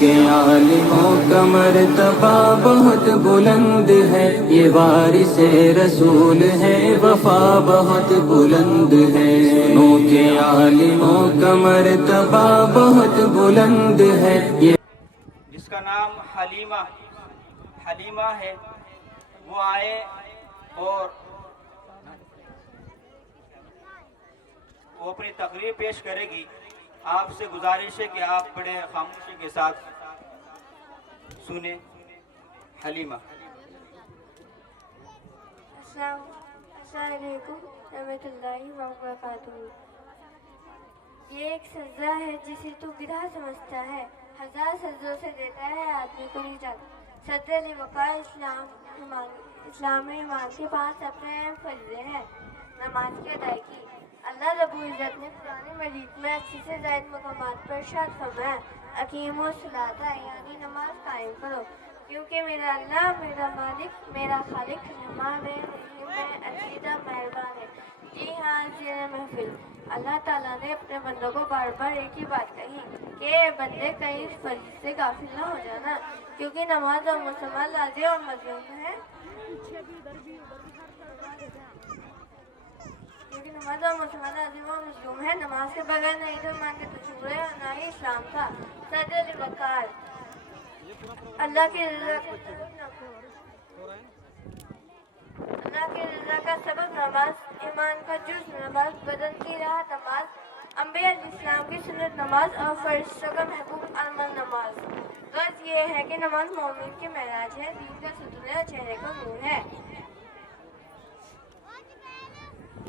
کے عالموں کا مرتبہ بہت بلند ہے، یہ وارث رسول ہے، وفا بہت بلند ہے۔ سنو کے عالموں کا مرتبہ بہت بلند ہے، یہ جس کا نام حلیمہ ہے، وہ آئے اور وہ اپنی تقریر پیش کرے گی۔ آپ سے گزارش ہے کہ آپ بڑے خاموشی کے ساتھ سنیں۔ حلیمہ۔ السلام علیکم رحمۃ اللہ وبرکاتہ۔ یہ ایک سجدہ ہے جسے تو گدھا سمجھتا ہے، ہزار سجدوں سے دیتا ہے آدمی کو نجات۔ سجدہ لوقار اسلام ایمان کے 5 اپنے اہم فریضے ہیں۔ نماز کی ادائیگی۔ اللہ رب العزت نے قرآن مجید میں 80 سے زائد مقامات پر ارشاد فرمایا، اقیموا الصلاۃ یعنی نماز قائم کرو، کیونکہ میرا اللہ میرا مالک میرا خالق رحمان رحیم عزیزہ مہربان ہے۔ جی ہاں زیر محفل اللہ تعالیٰ نے اپنے بندوں کو بار بار ایک ہی بات کہی کہ اے بندے کہیں اس فریضے سے غافل نہ ہو جانا، کیونکہ نماز اور مسلمان لازم اور مظلوم ہے، نماز کے بغیر نہ ایمان کے تصور ہے اور نہ ہی اسلام تھا۔ سجدہ لوقار۔ اللہ کی رضا کا سبب نماز، ایمان کا جز نماز، بدن کی راہ نماز، انبیاء علیہ السلام کی سنت نماز اور فرشتوں کا محبوب ارمن نماز۔ غرض یہ ہے کہ نماز مومن کی معراج ہے، دین کا ستون ہے اور چہرے کا نور ہے۔